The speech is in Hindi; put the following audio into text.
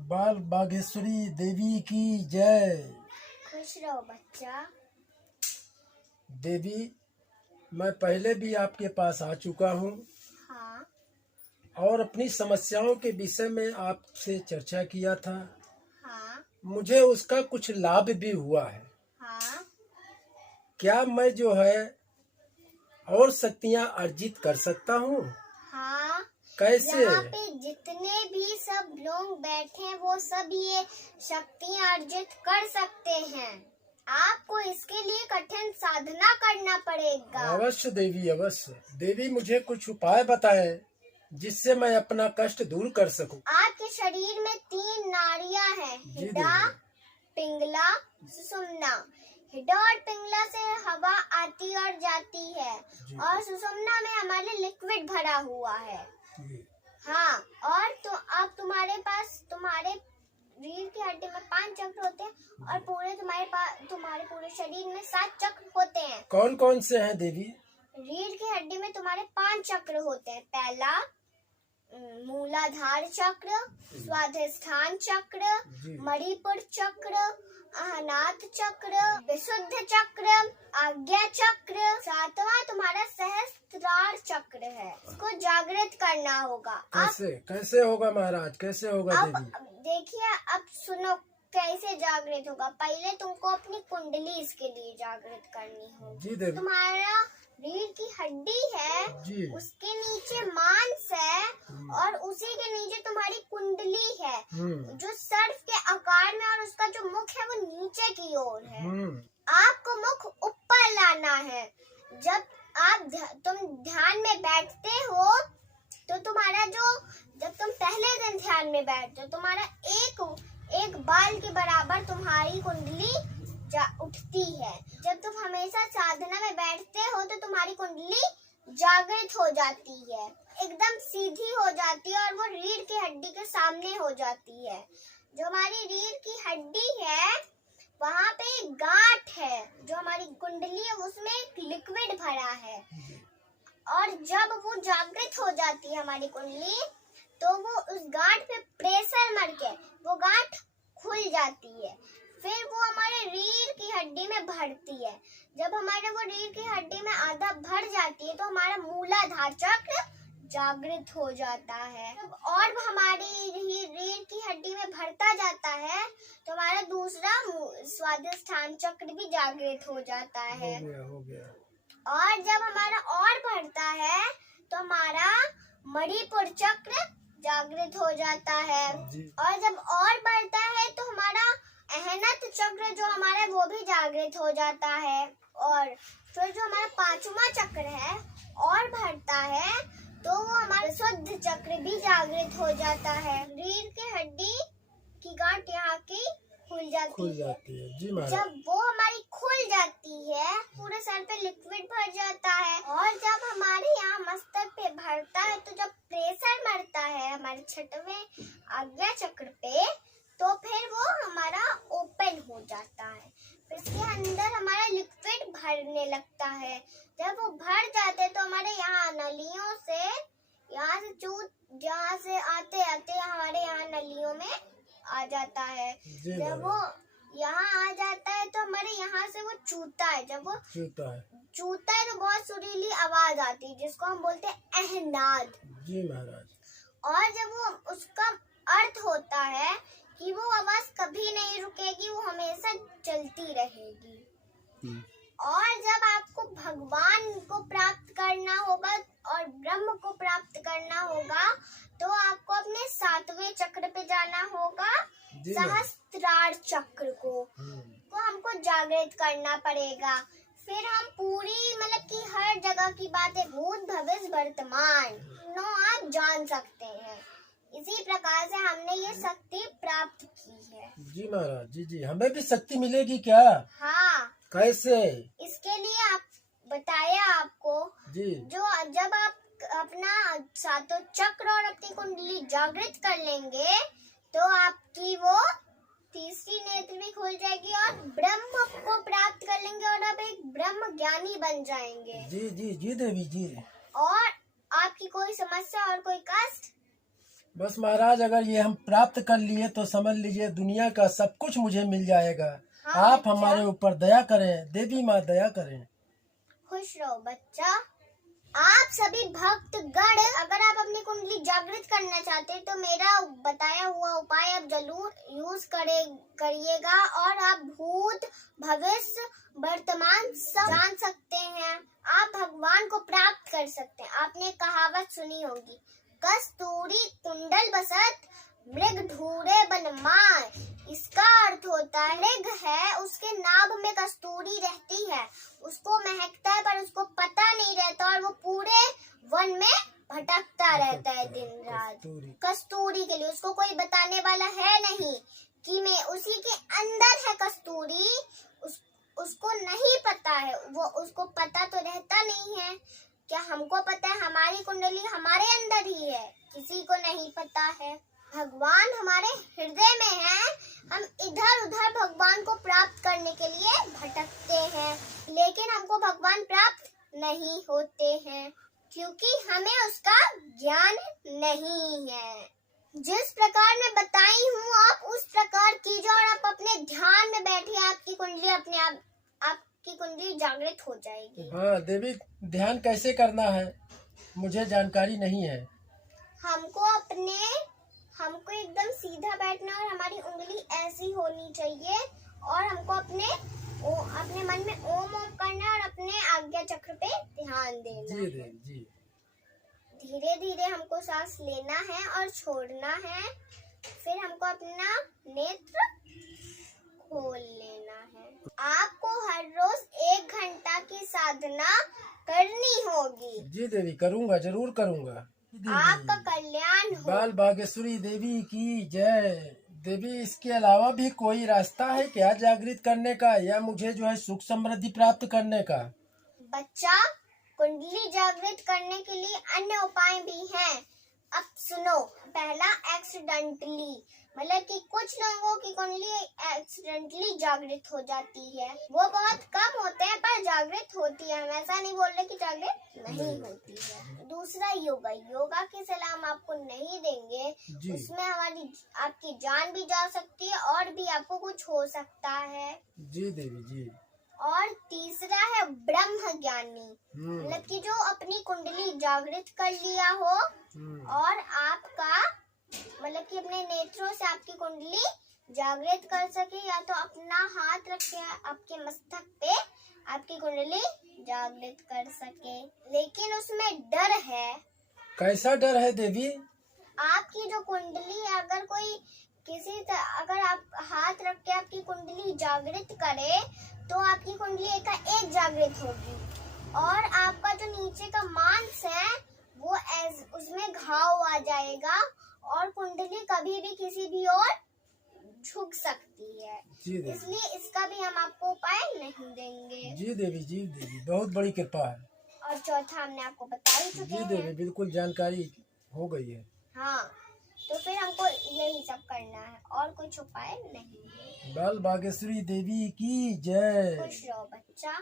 बाल बागेश्वरी देवी की जय। खुश रहो बच्चा। देवी, मैं पहले भी आपके पास आ चुका हूँ हाँ और अपनी समस्याओं के विषय में आपसे चर्चा किया था। हाँ मुझे उसका कुछ लाभ भी हुआ है। हाँ क्या मैं जो है और शक्तियाँ अर्जित कर सकता हूँ? हाँ। कैसे? यहाँ पे जितने भी सब लोग बैठे हैं वो सब ये शक्तियाँ अर्जित कर सकते हैं। आपको इसके लिए कठिन साधना करना पड़ेगा। अवश्य देवी, अवश्य। देवी, मुझे कुछ उपाय बताएं जिससे मैं अपना कष्ट दूर कर सकूं। आपके शरीर में 3 नाड़ियाँ हैं, जी हिडा, देवी। पिंगला, सुषुम्ना। हिडा और पिंगला से हवा आती और जाती है जी। और सुषुम्ना में हमारे लिक्विड भरा हुआ है। जी। हाँ, और तो अब तुम्हारे रीढ़ की हड्डी में 5 चक्र होते हैं और तुम्हारे पूरे शरीर में 7 चक्र होते हैं। कौन कौन से हैं देवी? रीढ़ की हड्डी में तुम्हारे 5 चक्र होते हैं। पहला मूलाधार चक्र, स्वाधिष्ठान चक्र, मणिपुर चक्र, अनाहत चक्र, विशुद्ध चक्र, आज्ञा चक्र। 7वां तुम्हारा सहस्त्रार चक्र है। इसको जागृत करना होगा। कैसे होगा महाराज, कैसे होगा अब देवी? देखिए, अब सुनो कैसे जागृत होगा। पहले तुमको अपनी कुंडली इसके लिए जागृत करनी होगी। जी देवी। तुम्हारा रीढ़ की हड्डी है जी। उसके नीचे मांस है और उसी के नीचे तुम्हारी कुंडली है जो सर्प के आकार में, और उसका जो मुख है वो नीचे की ओर है। आपको मुख ऊपर लाना है। जब तुम ध्यान में बैठते हो तो जब तुम पहले दिन ध्यान में बैठते हो तुम्हारा एक बाल के बराबर तुम्हारी कुंडली उठती है। जब तुम हमेशा साधना में बैठते हो तो तुम्हारी कुंडली जागृत हो जाती है, एकदम सीधी हो जाती है और वो रीढ़ की हड्डी के सामने हो जाती है। जो हमारी रीढ़ की हड्डी है वहाँ पे एक गांठ है, जो हमारी कुंडली है उसमें एक लिक्विड भरा है और जब वो जागृत हो जाती है हमारी कुंडली तो वो उस गांठ पे प्रेशर मार के वो गांठ खुल जाती है। फिर वो हमारे रीढ़ की हड्डी में भरती है। जब हमारे वो रीढ़ की हड्डी में आधा भर जाती है तो हमारा मूलाधार चक्र जागृत हो जाता है। और हमारी रीढ़ की हड्डी में भरता जाता है तो हमारा दूसरा स्वादिष्ठान चक्र भी जागृत हो जाता है। हो गया। और जब हमारा और बढ़ता है तो हमारा मणिपुर चक्र जागृत हो जाता है। और जब और बढ़ता है तो हमारा अहनत चक्र जो हमारा वो भी जागृत हो जाता है। और फिर जो हमारा 5वां चक्र है और बढ़ता है तो वो हमारा शुद्ध चक्र भी जागृत हो जाता है। रीढ़ की हड्डी की गांठ यहाँ की खुल जाती है। जी महाराज। जब वो हमारी खुल जाती है पूरे सर पे लिक्विड भर जाता है और जब हमारे यहाँ मस्तक पे भरता है तो जब प्रेशर मरता है हमारे 6वें आज्ञा चक्र पे तो फिर वो हमारा ओपन हो जाता है। फिर इसके अंदर हमारा लिक्विड भरने लगता है। जब वो भर जाते तो हमारे यहाँ नलियों से जहाँ से आते आते हमारे यहाँ नलियों में आ जाता है। जब वो यहाँ आ जाता है तो हमारे यहाँ से वो चूता है। जब वो चूता है तो बहुत सुरीली आवाज आती है जिसको हम बोलते हैं अहनाद। जी महाराज। और जब वो उसका अर्थ होता है कि वो आवाज कभी नहीं रुकेगी, वो हमेशा चलती रहेगी। और जब आपको भगवान को प्राप्त करना होगा और ब्रह्म को प्राप्त करना होगा तो आपको अपने 7वें चक्र पे जाना होगा, सहस्त्रार चक्र को हमको जागृत करना पड़ेगा। फिर हम पूरी कि हर जगह की बातें भूत भविष्य वर्तमान आप जान सकते हैं। इसी प्रकार से हमने ये शक्ति प्राप्त की है। जी महाराज। जी, हमें भी शक्ति मिलेगी क्या? हाँ। कैसे? इसके लिए आप बताया आपको जी। जब आप अपना 7 चक्र और अपनी कुंडली जागृत कर लेंगे तो आपकी वो तीसरी नेत्र भी खुल जाएगी और ब्रह्म को प्राप्त कर लेंगे और आप एक ब्रह्म ज्ञानी बन जाएंगे। जी देवी जी। और आपकी कोई समस्या और कोई कष्ट बस महाराज, अगर ये हम प्राप्त कर लिए तो समझ लीजिए दुनिया का सब कुछ मुझे मिल जाएगा। हाँ आप बच्चा। हमारे ऊपर दया करें, देवी माँ दया करें। खुश रहो बच्चा। आप सभी भक्तगण, अगर आप अपनी कुंडली जागृत करना चाहते हैं तो मेरा बताया हुआ उपाय आप जरूर यूज करिएगा और आप भूत, भविष्य, वर्तमान सब जान सकते हैं। आप भगवान को प्राप्त कर सकते हैं। आपने कहावत सुनी होगी, कस्तूरी कुंडल बसत मृग ढूंढे बन माय। इसका अर्थ होता है मृग है, उसके नाभ में कस्तूरी रहती है, उसको महकता है पर उसको पता नहीं रहता और वो पूरे वन में भटकता रहता है दिन रात कस्तूरी के लिए। उसको कोई बताने वाला है नहीं कि मैं उसी के अंदर है कस्तूरी। उसको नहीं पता है, वो उसको पता तो रहता नहीं है। क्या हमको पता है? हमारी कुंडली हमारे अंदर ही है, किसी को नहीं पता है। भगवान हमारे हृदय में है। हम इधर उधर भगवान को प्राप्त करने के लिए भटकते हैं, लेकिन हमको भगवान प्राप्त नहीं होते हैं क्योंकि हमें उसका ज्ञान नहीं है। जिस प्रकार मैं बताई हूँ आप उस प्रकार कीजिए और आप अपने ध्यान में बैठिए। आपकी कुंडली अपने आप आपकी कुंडली जागृत हो जाएगी। हाँ देवी, ध्यान कैसे करना है मुझे जानकारी नहीं है। हमको एकदम सीधा बैठना और हमारी उंगली ऐसी होनी चाहिए और हमको अपने मन में ओम ओम करना है और अपने आज्ञा चक्र पे ध्यान देना जी है। जी। धीरे धीरे हमको सांस लेना है और छोड़ना है। फिर हमको अपना नेत्र खोल लेना है। आपको हर रोज 1 घंटा की साधना करनी होगी। जी देवी, करूँगा, जरूर करूँगा। आपका कल्याण हो। बाल बागेश्वरी देवी की जय। देवी, इसके अलावा भी कोई रास्ता है क्या जागृत करने का, या मुझे जो है सुख समृद्धि प्राप्त करने का? बच्चा, कुंडली जागृत करने के लिए अन्य उपाय भी हैं। अब सुनो, पहला एक्सीडेंटली, मतलब कि कुछ लोगों की कुंडली एक्सीडेंटली जागृत हो जाती है। वो बहुत कम होते हैं पर जागृत होती है। हम ऐसा नहीं बोल रहे कि जागृत नहीं होती है। दूसरा योगा की सलाह हम आपको नहीं देंगे। उसमें आपकी जान भी जा सकती है और भी आपको कुछ हो सकता है। जी देवी जी। और तीसरा है ब्रह्म ज्ञानी, मतलब कि जो अपनी कुंडली जागृत कर लिया हो और आपका मतलब कि अपने नेत्रों से आपकी कुंडली जागृत कर सके, या तो अपना हाथ रख के आपके मस्तक पे आपकी कुंडली जागृत कर सके। लेकिन उसमें डर है। कैसा डर है देवी? आपकी जो कुंडली है, अगर आप हाथ रख के आपकी कुंडली जागृत करे तो आपकी कुंडली एक जागृत होगी और आपका जो नीचे का मांस है वो उसमें घाव आ जाएगा और कुंडली कभी भी किसी भी ओर झुक सकती है। इसलिए इसका भी हम आपको उपाय नहीं देंगे। जी देवी, बहुत बड़ी कृपा है। और चौथा हमने आपको बता ही चुके हैं। जी देवी, बिल्कुल जानकारी हो गई है। हाँ, तो फिर हमको यही सब करना है और कुछ उपाय नहीं है। बाल बागेश्वरी देवी की जय। खुश रहो बच्चा।